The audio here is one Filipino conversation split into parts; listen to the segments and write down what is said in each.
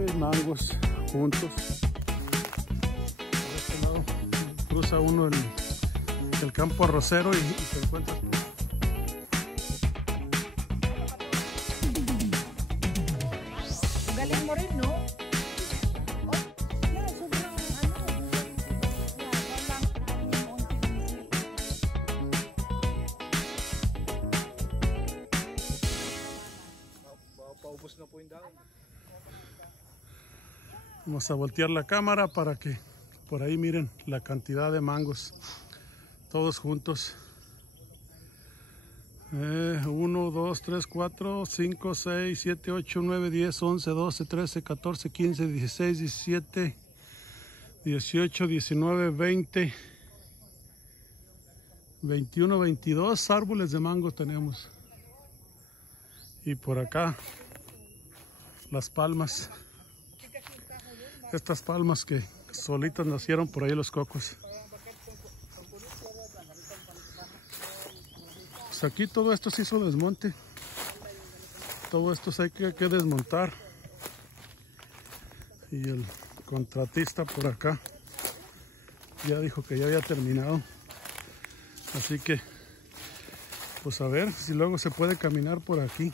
Hay mangos juntos. Por este lado cruza uno el campo arrocero y te encuentras. Galing mo rin, no? Paubos na po yung dahon. Vamos a voltear la cámara para que por ahí miren la cantidad de mangos, todos juntos. 1, 2, 3, 4, 5, 6, 7, 8, 9, 10, 11, 12, 13, 14, 15, 16, 17, 18, 19, 20, 21, 22 árboles de mango tenemos. Y por acá las palmas. Estas palmas que solitas nacieron por ahí los cocos. Pues aquí todo esto se hizo desmonte. Todo esto hay que desmontar. Y el contratista por acá ya dijo que ya había terminado. Así que pues a ver si luego se puede caminar por aquí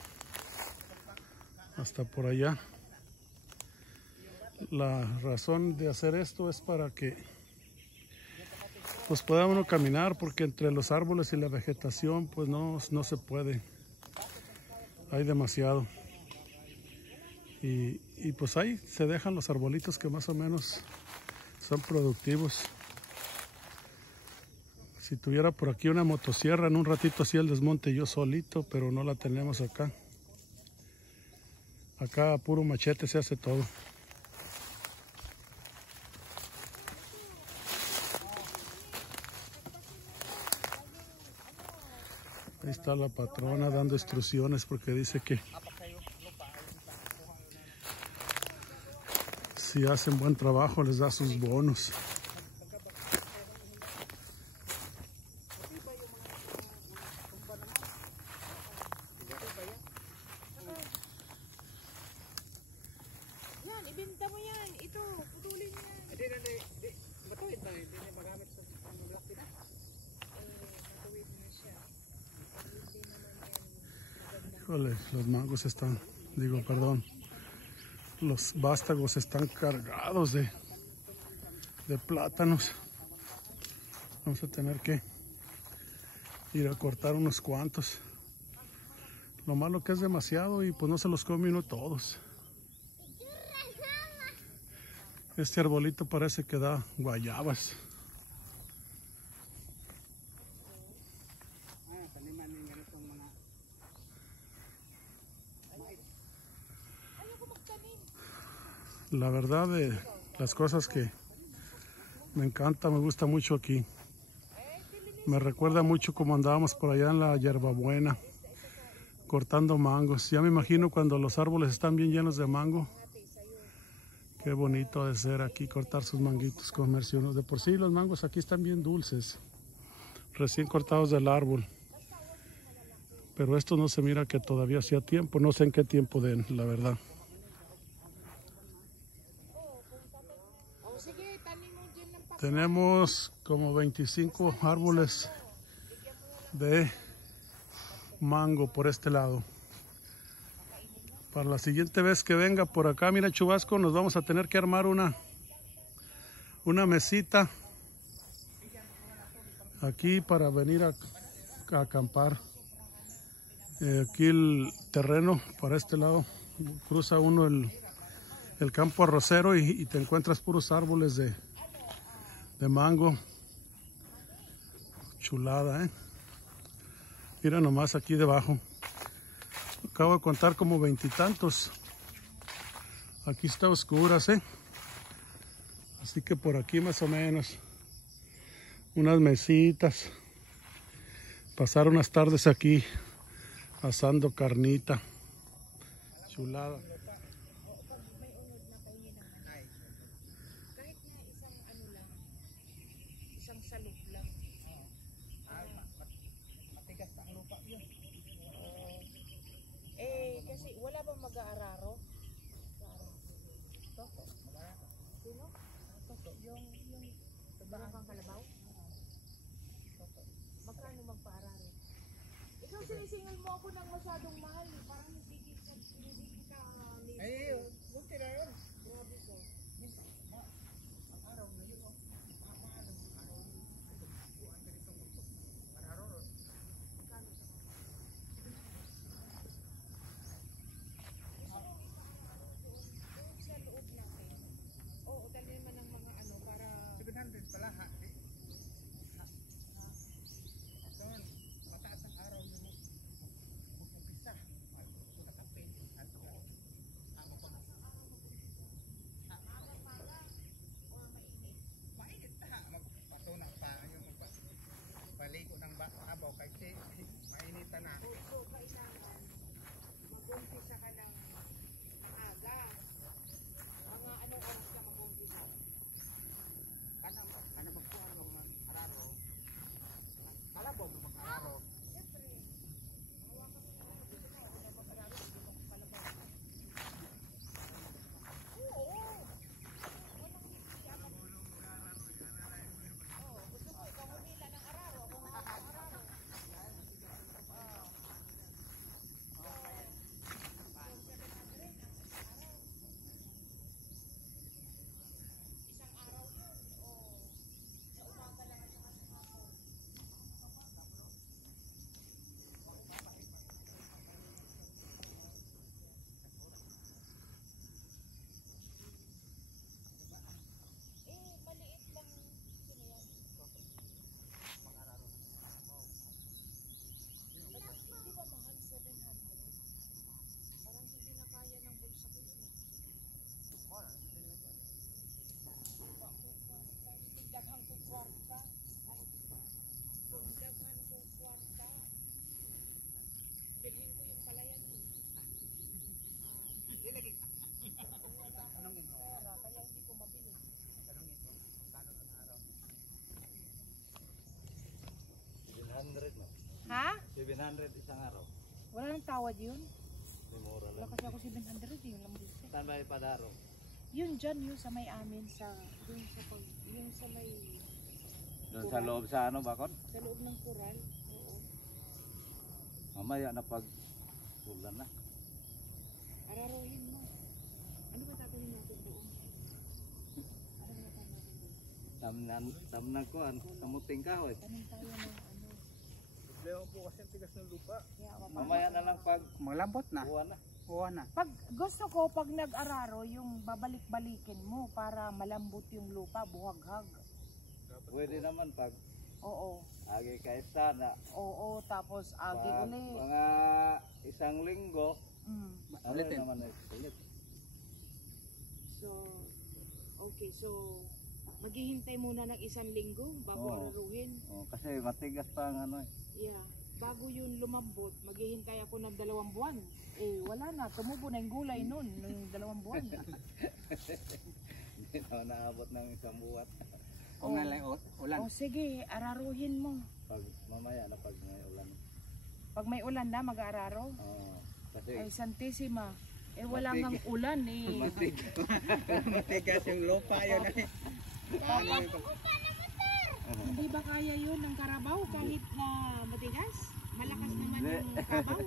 hasta por allá. La razón de hacer esto es para que pues pueda uno caminar, porque entre los árboles y la vegetación pues no se puede, hay demasiado, y pues ahí se dejan los arbolitos que más o menos son productivos. Si tuviera por aquí una motosierra, en un ratito hacía el desmonte yo solito, pero no la tenemos acá. Acá a puro machete se hace todo. Ahí está la patrona dando instrucciones porque dice que si hacen buen trabajo les da sus bonos. Yan, ibenta mo yan. Ito, putulin yan. Hindi. Matuwid ba? Hindi na magamit sa black pina? Matuwid na siya. Hindi naman yan. Híjole, los mangos están, perdón, los vástagos están cargados de plátanos. Vamos a tener que ir a cortar unos cuantos. Lo malo que es demasiado y pues no se los come uno todos. Este arbolito parece que da guayabas. La verdad de las cosas que me gusta mucho aquí. Me recuerda mucho como andábamos por allá en la hierbabuena cortando mangos. Ya me imagino cuando los árboles están bien llenos de mango. Qué bonito ha de ser aquí cortar sus manguitos, comerse unos. De por sí los mangos aquí están bien dulces, recién cortados del árbol. Pero esto no se mira que todavía hacía tiempo, no sé en qué tiempo den, la verdad. Tenemos como 25 árboles de mango por este lado. Para la siguiente vez que venga por acá, mira Chubasco, nos vamos a tener que armar una mesita aquí para venir a acampar. Aquí el terreno para este lado, cruza uno el campo arrocero y te encuentras puros árboles de mango. Chulada, ¿eh? Mira nomás aquí debajo. Acabo de contar como 20 y tantos. Aquí está oscuras, ¿eh? Así que por aquí más o menos. Unas mesitas. Pasar unas tardes aquí asando carnita. Chulada. Kasi wala bang mag-aararo? Sino? Yung Barang kang kalabaw? Magkano magpa-araro? Ikaw sinisingil mo ako ng masyadong mahal eh. Parang hindi kita need. Ay, buti na yun. Grabe ko. Ang araw na yun, mahal ang araw yun. Buwan ka dito mag-araw. Magkano sa sa loob natin. Oo, talin man ng mga ano para 700 pala ha. Doon, mataas ang araw na mag-upisa. Nakapin. At ako pa. Mainit ha. Magpatunak pa. Paligo ng abaw kasi mainitan na. so kailangan mag-umpisa ka ng aga. Mga anong oras ka mag-umpisa? Ano magkuhan ng araro? Kalabaw ng mga araro. Siyempre, hawakan mo na. Gusto mo, wala mag-araro, hindi mo kalabaw. Oo. Walang hindi ako. Oo, gusto mo, ikaw humila ng araro, ako hawak ng araro. Isang araw yun, o sa umaga lang at saka sa hapon. Maliit lang. Sino yan? Hindi ba mahal? 700? Parang hindi na kaya ng bulsa ko yun. Daghang kong kwarta. Daghang kong kwarta. Bilhin ko yung palayan mo. Tanongin mo. Pera, kaya hindi ko mabili. Tanongin mo. Kano ang araw? 700 no? Ha? 700 isang araw. Wala nang tawad yun? May mura Wala lang. kasi ako 700 yung lang bulsa. Saan ba ipadaro? Yun dyan, yun sa may amin sa yung sa may Doon sa loob sa ano bakon? sa loob ng kural. Oo. Mamaya na pag ulan na. Araruhin mo. Ano ba tatanungin natin doon? Ano ba tatanungin natin doon? Tamnan ko an samuting kahoy. Tanong tayo ng ano. Problema po kasi ang tigas ng lupa. Kaya Mamaya na lang pag Malambot na. uwan na. Buwan na. pag gusto ko pag nag-araro yung babalik-balikin mo para malambot yung lupa, buhaghag. Pwede naman pag Oo. agi kaisa na Oo, tapos agi pag uli. mga isang linggo. Mm. Ano Ulitin. naman ay ulit. So, okay. So, maghihintay muna ng 1 linggo bago Oo. araruhin. Oh, kasi matigas pa ang ano eh. Yeah. Bago yun lumambot, maghihintay ako ng 2 buwan. Eh, wala na. Tumubo na yung gulay nun, ng 2 buwan. Hindi na naabot ng isang buwan. Kung nga lang ulan. O sige, araruhin mo. Pag mamaya na pag may ulan. Pag may ulan na, mag-aararo. Oh, kasi Ay, Santissima. Eh, wala ngang ulan eh. Matigas yung lupa yun eh. Hindi ba kaya yun ng karabaw kahit na matigas? Malakas naman Hindi. yung karabaw.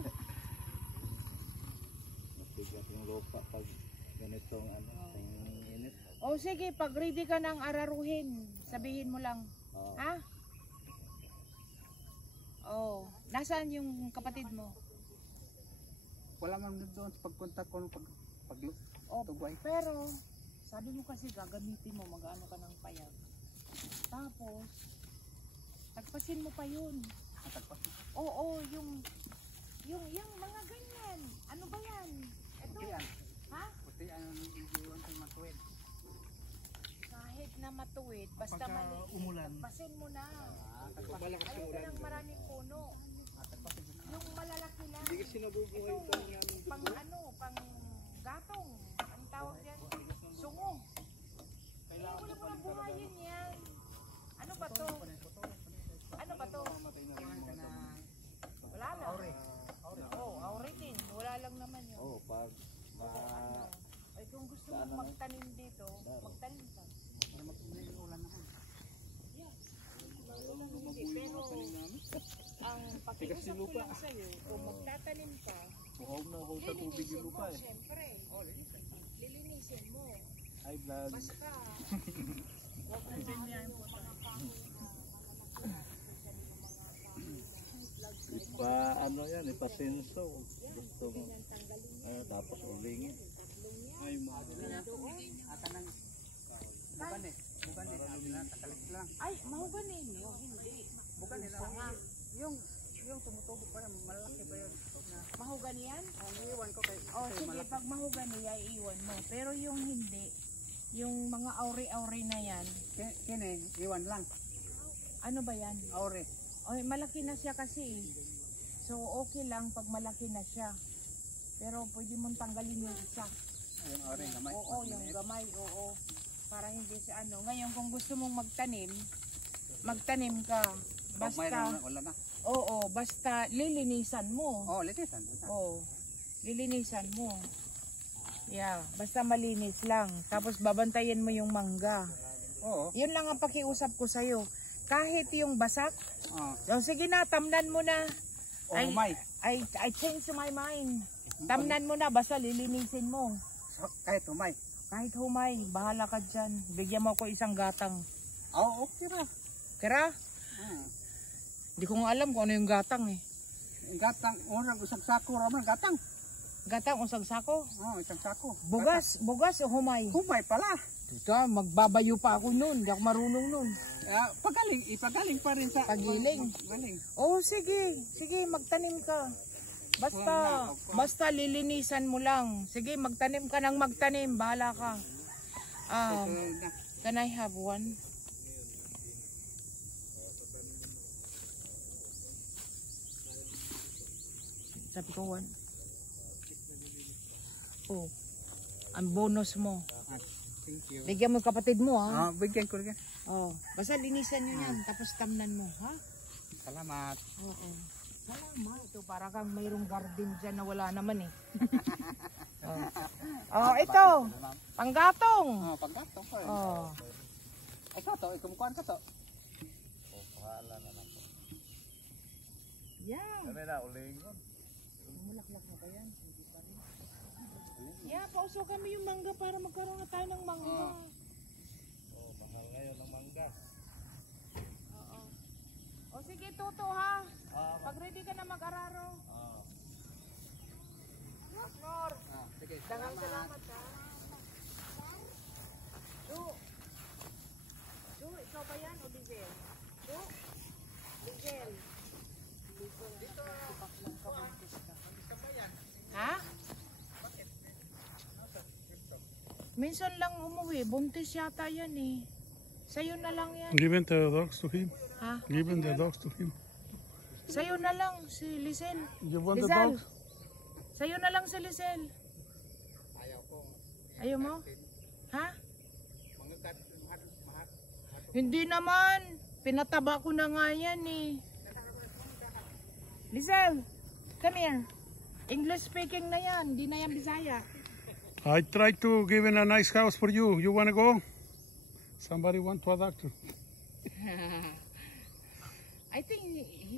matigas yung lupa pag ganitong ano, yung init. O sige, pag ready ka ng araruhin, sabihin mo lang. Oh. Ha? Oh, nasaan yung kapatid mo? Wala man doon sa pagpunta ko pag O, tugway. pero sabi mo kasi gagamitin mo, mag-ano ka ng payag. Tapos, tagpasin mo pa yun. Oo, yung mga ganyan. Ano ba yan? Ito. Putian. Ha? Puti ano yung matuwid. Kahit na matuwid, basta Pagka maliit. umulan. Tagpasin mo na. Malakas Ayaw ka ng maraming puno. Yung malalaki lang. Hindi kasi nabubuhay Ito, ito namin pang ano, pang gatong. Ang tawag yan? Sungo. Eh, wala mo nang buhayin yan. Ano ba to? Ano ba to? Wala lang. Oo, aure din. Wala lang naman yun. Oh, pag Ano? Ay, kung gusto mong magtanim dito, magtanim ka. Para magpapalay ulan naman. Hindi, pero ang pakiusap ko lang sa'yo, kung magtatanim ka, Buhaw na ako sa tubig yung lupa eh. siyempre, lilinisin mo. Ay, vlog. Basta, huwag mo Ipa, ano yan, ipasenso. Gusto mo. Tapos ulingin. Ay, mga. Ata nang bukan eh. Bukan eh. Takalit lang. ay, mahuganin mo, hindi. Bukan eh. Yung tumutubo pa yan, malaki pa yun. Mahugani yan? Ang iwan ko kay O sige, pag mahugani ay iwan mo. Pero yung hindi, yung mga auri-auri na yan, kini, iwan lang. ano ba yan? Aure. O, malaki na siya kasi eh. So okay lang pag malaki na siya. Pero pwede mong tanggalin yung isa. Yung aure, gamay. Oo, yung gamay, oo. Para hindi sa ano. Ngayon kung gusto mong magtanim ka. Basta, Wala na. oo, basta lilinisan mo. Oh, litisan. Oo, lilinisan mo. Yeah, basta malinis lang. Tapos babantayan mo yung mangga. Oo. Yun lang ang pakiusap ko sa'yo. Kahit yung basak, Oh. o sige na, tamnan mo na. Oh, may. I changed my mind. Tamnan mo na, basta lilinisin mo. Kahit umay. Kahit humay, bahala ka dyan. Bigyan mo ako isang gatang. Oo, okay ra. Kira? Hindi ko nga alam kung ano yung gatang eh. Gatang, urang usag sako raman gatang. Gatang usag sako? Oh, isang sako. Bugas o humay? Humay pala. Ika, magbabayo pa ako nun. Hindi ako marunong nun. Ipagaling pa rin sa Pagiling. Galing. Oh, sige. Sige, magtanim ka. Basta lilinisan mo lang. Sige, magtanim ka ng magtanim. Bahala ka. Can I have one? Sabi ko one. Oh, ang bonus mo. Thank you. Bigyan mo kapatid mo ha. Bigyan ko rin. Oh, basta linisan nyo yan. Tapos tamnan mo ha. Salamat. Oo. Salamat. Ito para kang mayroong garden dyan na wala naman eh. Oh, ito. Panggatong. Oh, paggatong ko. Oh. Ikaw to, ikumukuhan ka to. Pahala na lang. Yeah. Kami na, ulingon. Mulaklak na ba yan? Hindi pa rin. Yeah, pauso kami yung mangga para magkaroon na tayo ng mangga. Oh, mahal ngayon ang mangga. Oo. O sige, Tuto ha. Pag ready ka na mag-araro. Nor. Sige, Dagang salamat ha. Ju. Ju, ikaw ba yan o Lizel? Ju. Lizel. Dito. Ha? Minsan lang umuwi. Buntis yata yan eh. Sa'yo na lang yan. Given the dogs to him. Ha? Given the dogs to him. Sa'yo na lang si Lizel. You want the Lizel. dogs? Sa'yo na lang si Lizel. ayaw ko. Ayaw mo? Ha? Mangagat, mahal. Hindi naman. Pinataba ko na nga yan eh. Lizel, come here. English speaking na yan. Hindi na yan Bisaya. I tried to give him a nice house for you. You want to go? Somebody want to adopt you. I think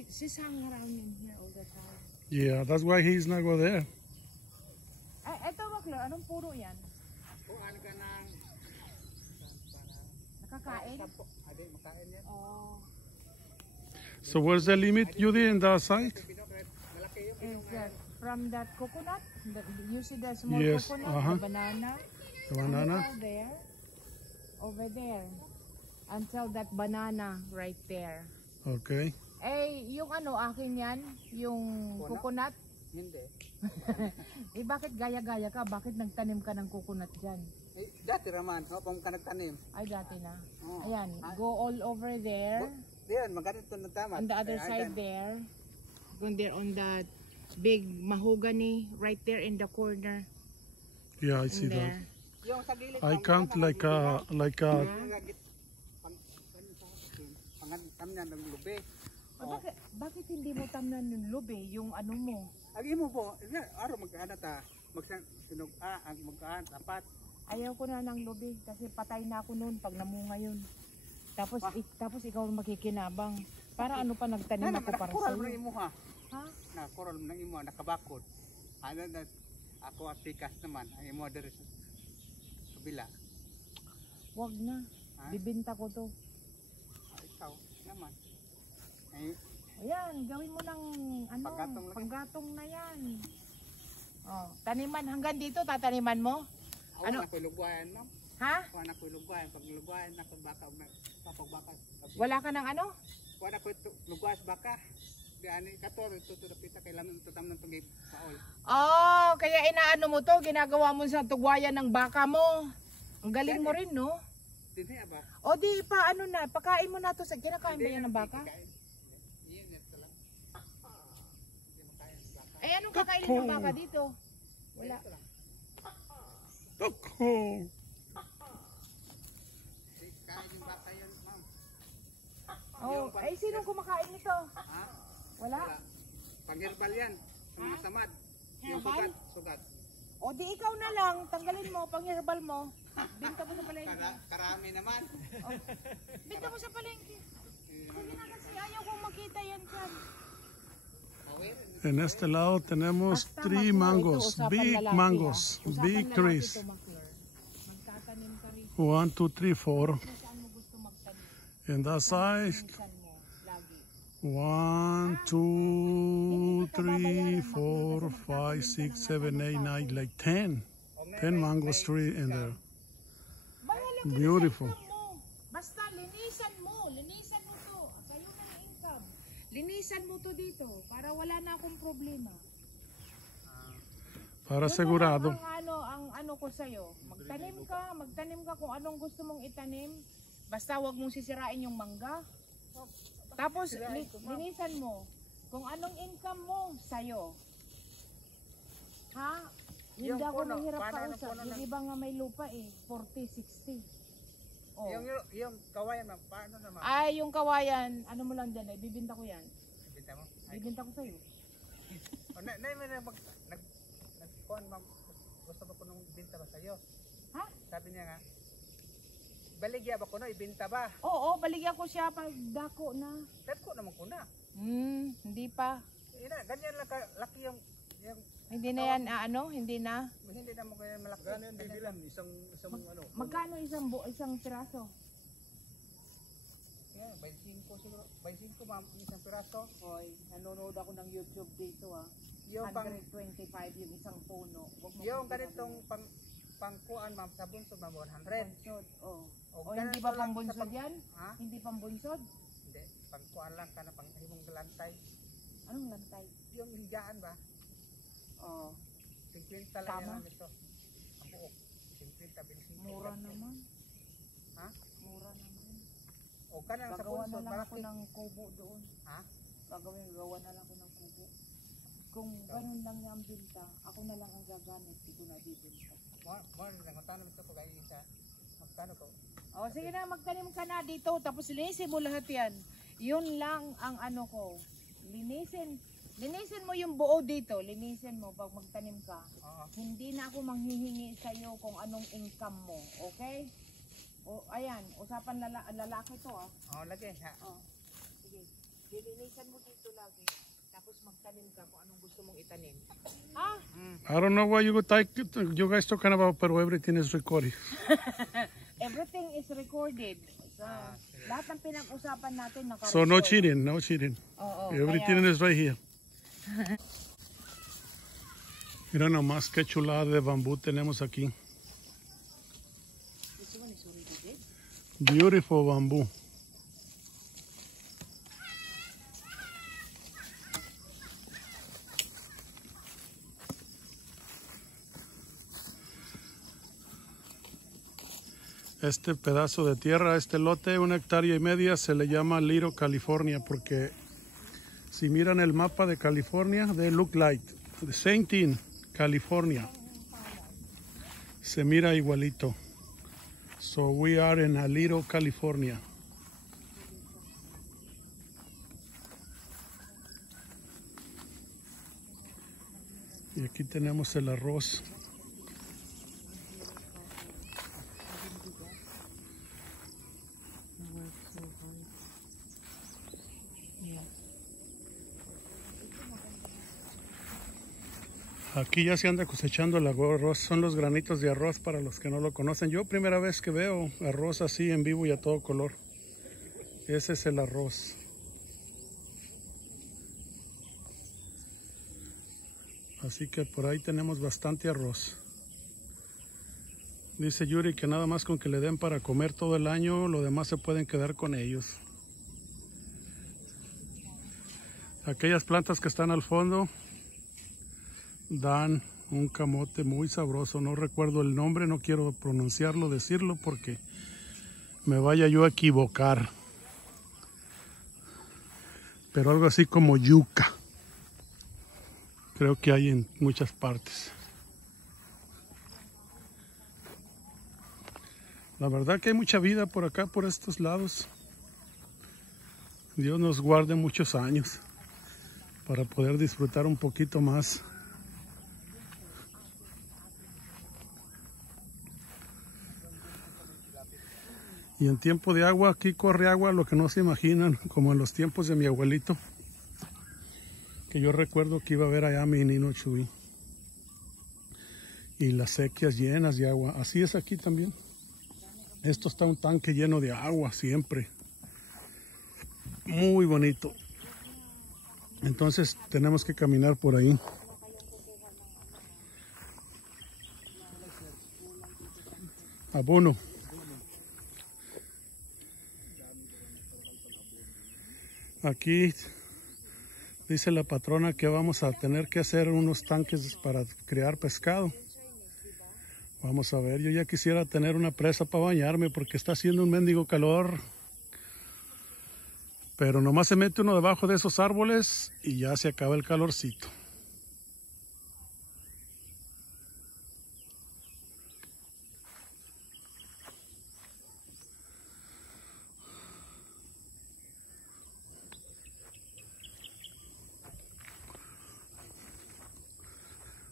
she's hung around in here all the time. Yeah, that's why he's not go there. Ay, eto baklo. Anong puro yan? Kuhaan ka ng Nakakain? sampo. Adi, makain yan. Oh. So where's the limit, Judy, in the site? Malaki yung Is that from that coconut? You see the small Yes, coconut? The banana? The banana? Over there. Until that banana right there. Okay. Eh, yung ano, akin yan? Yung coconut? hindi. Eh, bakit gaya-gaya ka? Bakit nagtanim ka ng coconut dyan? Dati raman, pang ka nagtanim. Ay, dati na. Oh. Ayan, go all over there. Diyan, maganito na tama. On the other side there. Go there on that big mahogany right there in the corner. Yeah, I see In that. there. Yung sa gilid. I can't like a Tamnan ng lubi. Bakit hindi mo tamnan yung lube, yung ano mo? Agi mo po, araw mag-ana ta, magsinog ang magkaan tapat. Ayaw ko na ng lubig kasi patay na ako noon pag namunga yun. Tapos, tapos ikaw makikinabang. Para ano pa nagtanim ako para Nakakural mo sa'yo. ng imo ha. Ha? Nakakural mo ng imo, nakabakod. Ano na, ako apikas naman, ang imo dari sa kabila. Wag na. Ha? Bibinta ko to. Ikaw naman. Ay, Ayan, gawin mo ng ano, Panggatong lagi. panggatong na yan. Oh, taniman hanggang dito tataniman mo? ano? Ano? Ako lugwayan, ma'am. Ha? Wala ko lugwayan. Pag lugwayan, ako baka, papagbaka. Wala ka ng ano? Wala ko lugwas baka. Di ani, kator, ito pita, kailangan ito tam ng tugib. Paol. Oh, kaya inaano mo to, ginagawa mo sa tugwayan ng baka mo. Ang galing mo rin, no? Hindi ba? O di pa ano na, pakain mo na to sa kinakain ba yan ng baka? Iyan, ito lang. Hindi makain ng baka. Eh anong kakainin ng baka dito? Wala. Ito lang. Ako. Kain yung baka yun, ma'am. Oh, ay sinong kumakain nito? Ha? Wala. Wala. Pang-herbal yan. Sa mga samad. Yung Herbal? sugat. O di ikaw na lang, tanggalin mo, pang-herbal mo. Binta mo sa palengke. Karami naman. Oh. Binta mo sa palengke. Sige na kasi ayaw kong makita yan dyan. Awin. En este lado tenemos Basta, 3 Macler, mangos, ito, usapan big lalaki, mangos, ha? Usapan big lalaki trees. ito, Macler. Magtatanim ka rin 1, 2, 3, 4. kung saan mo gusto magtanim. And that side, Minsan mo, lagi. 1, 2, 3, 4, 5, 6, 7, 8, 9, like 10. 10 mango tree in there. Bahala ka na Beautiful. sa income mo. Basta linisan mo to. Sa'yo na ang income. Linisan mo to dito para wala na akong problema. Para Yun asegurado. ang ano ko sa'yo. Magtanim ka kung anong gusto mong itanim. Basta wag mong sisirain yung mangga. Tapos linisan mo kung anong income mo sa'yo. Ha? Hindi Yung ako puno, mahirap paano yung kausap. puno Yung ng- iba nga may lupa 40, 60. Oh. Yung kawayan, ma'am. Paano naman? Ay, yung kawayan, ano mo lang dyan bibinta ko yan. Bita mo? Bibinta ko sa'yo. Nagkuhan, ma'am. Gusto ba ko nung ibinta ba sa'yo? Ha? Sabi niya nga, baligya ba ko no, ibinta ba? Oo, baligyan ko siya pag dako na. Dako naman ko na. Hindi pa. Ganyan lang laki yung Hindi na yan, hindi na. hindi naman ko yan malaki. Gano'n bibilan, isang ano. Magkano isang piraso? Yeah, by 5 siguro. By 5 ma'am, isang piraso. Hoy, nanonood ako ng YouTube dito Yung pang 125 yung isang puno. Huwag mo yung kong ganitong pangkuan ma'am sa bunso ma'am 100. bunsod. Oh. O, O hindi ganito ba lang pambunsod sa yan? Ha? Hindi pambunsod? Hindi, pangkuan lang ka na panghimong lantay. Anong lantay? Yung higaan ba? Oh, 50 lang Tama. yan ito. Ang buok. 50, 25. mura naman. Ha? Mura naman. O kanang sa Gagawa bunso, na lang ako malaki. ng kubo doon. Ha? Gawa na lang ako ng kubo. Kung ganun lang yung binta, ako na lang ang gagamit. Hindi ko na bibinta. Mo nang tanong ito ko galing isa. Magkano ko? O sige na, magtanim ka na dito. Tapos linisin mo lahat yan. Yun lang ang ano ko. Linisin mo yung buo dito. Linisin mo pag magtanim ka. Oo. Hindi na ako manghihingi sa iyo kung anong income mo. Okay? O ayan, usapan lalaki to Oo, lagi. Ha. Oh. Sige. Lilinisan mo dito lagi. Tapos magtanim ka kung anong gusto mong itanim. Ha? I don't know what you guys talking about, pero everything is recorded. Everything is recorded. So, lahat ng pinag-usapan natin naka-record. So no cheating, no cheating. Oo, Everything is right here. Mira nomás qué chulada de bambú tenemos aquí. This one is already dead. Beautiful bamboo. Este pedazo de tierra, este lote, 1,5 hectáreas, se le llama Little California porque si miran el mapa de California, they look like the same thing, California. Se mira igualito. So we are in a Little California. Y aquí tenemos el arroz. Aquí ya se anda cosechando el arroz, son los granitos de arroz para los que no lo conocen. Yo primera vez que veo arroz así en vivo y a todo color. Ese es el arroz. Así que por ahí tenemos bastante arroz. Dice Yuri que nada más con que le den para comer todo el año, lo demás se pueden quedar con ellos. Aquellas plantas que están al fondo dan un camote muy sabroso. No recuerdo el nombre, no quiero pronunciarlo, decirlo porque me vaya yo a equivocar. Pero algo así como yuca. Creo que hay en muchas partes. La verdad que hay mucha vida por acá, por estos lados. Dios nos guarde muchos años para poder disfrutar un poquito más. Y en tiempo de agua, aquí corre agua, lo que no se imaginan, como en los tiempos de mi abuelito, que yo recuerdo que iba a ver allá a mi Nino Chuy. Y las sequias llenas de agua. Así es aquí también. Esto está un tanque lleno de agua siempre. Muy bonito. Entonces tenemos que caminar por ahí. Abono. Aquí dice la patrona que vamos a tener que hacer unos tanques para criar pescado. Vamos a ver, yo ya quisiera tener una presa para bañarme porque está haciendo un mendigo calor. Pero nomás se mete uno debajo de esos árboles y ya se acaba el calorcito.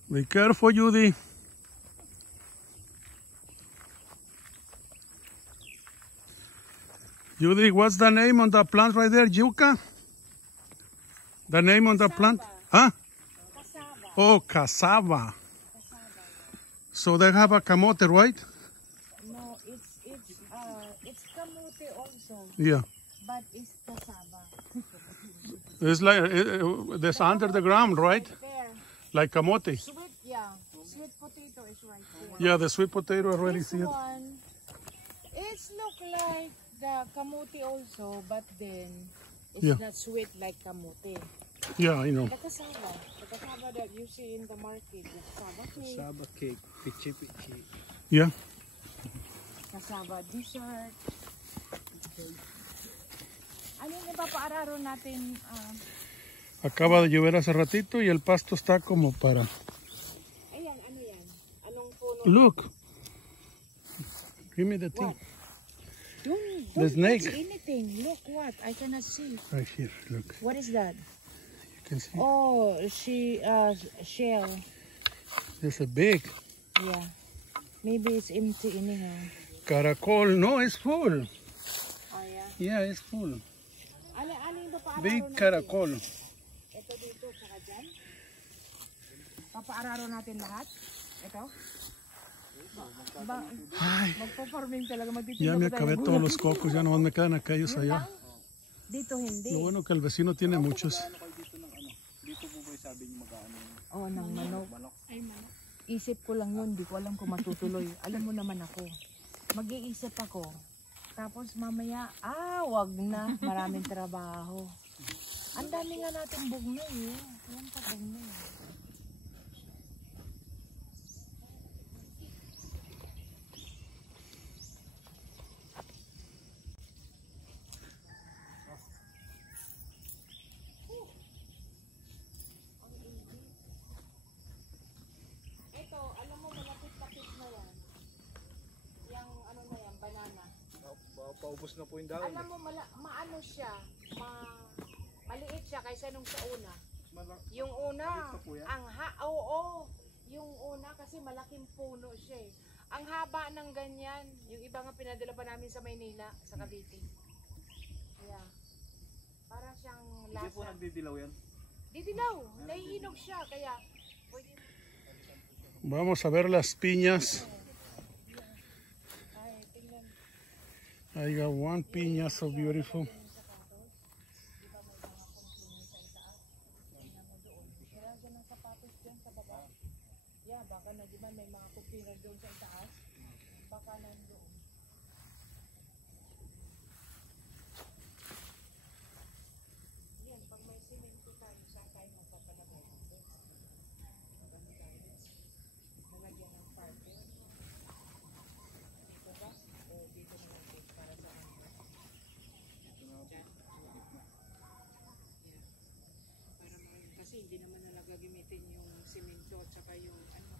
Be careful, Judy. Judy, what's the name on the plant right there? Yucca? The name on the plant? Huh? Cassava. Oh, cassava. So they have a camote, right? No, it's kamote also, Yeah. but it's cassava. It's like, that's under the ground, right? There, Like camote. sweet, yeah, sweet potato is right there. Yeah, the sweet potato, I already This see it. one, it's look like the kamote also, but then it's Yeah. not sweet like kamote. Yeah, I know. The cassava that you see in the market, the cassava cake, Saba cake, pichi. Yeah. cassava dessert. Ano yung ipapaararo natin? Acaba de llover hace ratito y el pasto está como para... Ayan, ano yan? Anong puno? Look. Give me the thing. Don't The snake. touch anything. Look what? I cannot see. Right here, look. What is that? You can see. Oh, shell. There's a big Yeah. Maybe it's empty anyhow. caracol. No, it's full. Oh, yeah. Yeah, it's full. Ano yung papaararo Big natin? caracol. Ito dito, saka dyan. Papaararo natin lahat? Ito? Ay, Magpo-farming talaga. ya me acabé todos los cocos. Ya nomás me quedan aquellos allá. Dito hindi. Lo bueno que el vecino tiene muchos. Dito po ba sabi niyo mag-ano? Oo, ng manok. Isip ko lang yun. Di ko alam kung matutuloy. Alam mo naman ako. Mag-iisip ako. Tapos mamaya, wag na. Maraming trabaho. Ang dami nga natin bugnay eh. Yan pa bugnay. Ito, alam mo, malapit-lapit na yan. Yung ano na yan, banana. Paubos na po yung dahon. Alam mo, maano siya, maliit siya kaysa nung sa una. Yung una, oo, yung una kasi malaking puno siya eh. Ang haba ng ganyan, yung iba nga pinadala pa namin sa Maynila, sa Cavite. Yeah. Parang siyang lasa. Hindi po nagdidilaw yan. Didilaw, naiinog siya, kaya pwede. Vamos a ver las piñas. I got one piña so beautiful. Yeah, baka na, di ba may mga kupira doon sa itaas? Baka nandoon. Yan, pag may simento tayo, saan tayo magpapalagay? Nalagyan ng parking. Dito ba? O dito naman po para sa ano? Diyan. Kasi hindi naman na gagamitin yung simento at saka yung ano,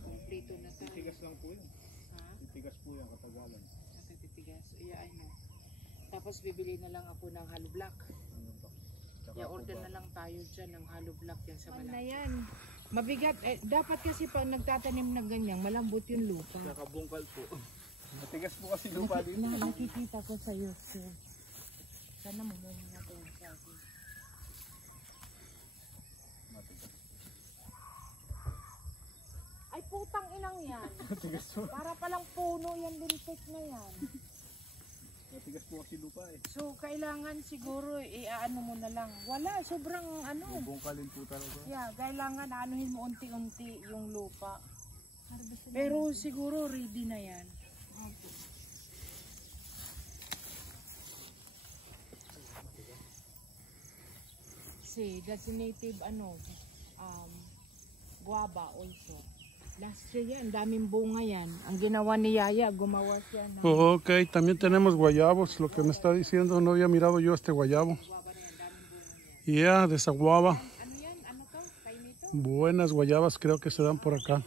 kompleto na tayo. Titigas lang po yun. Ha? Titigas po yan katagalan. Kasi titigas. Yeah, I know. Tapos bibili na lang ako ng hollow block. Ano pa? Tsaka Yeah, po order ba- na lang tayo dyan ng hollow block yan sa Na Malaki. yan. Mabigat. Dapat kasi pag nagtatanim ng ganyan, malambot yung lupa. Tsaka bungkal po. Matigas po kasi lupa dito. Nakikita ko sa YouTube. Sana mo muna natin sa akin. Matigas. Ay, putang inang yan. Matigas po. Para palang puno yan, lintik na yan. Matigas po kasi lupa eh. So, kailangan siguro, i-ano mo na lang. Wala, sobrang ano. Bungkalin po talaga. Yeah, kailangan anuhin mo unti-unti yung lupa. Pero siguro ready na yan. See, that's a native guava also. Last year yan, daming bunga yan. Ang ginawa ni Yaya, gumawa siya ng Oh, ok, también tenemos guayabos. Lo que me está diciendo, no había mirado yo este guayabo. Yeah, de esa guava. ano yan? Ano to? Kainito? Buenas guayabas creo que se dan por acá.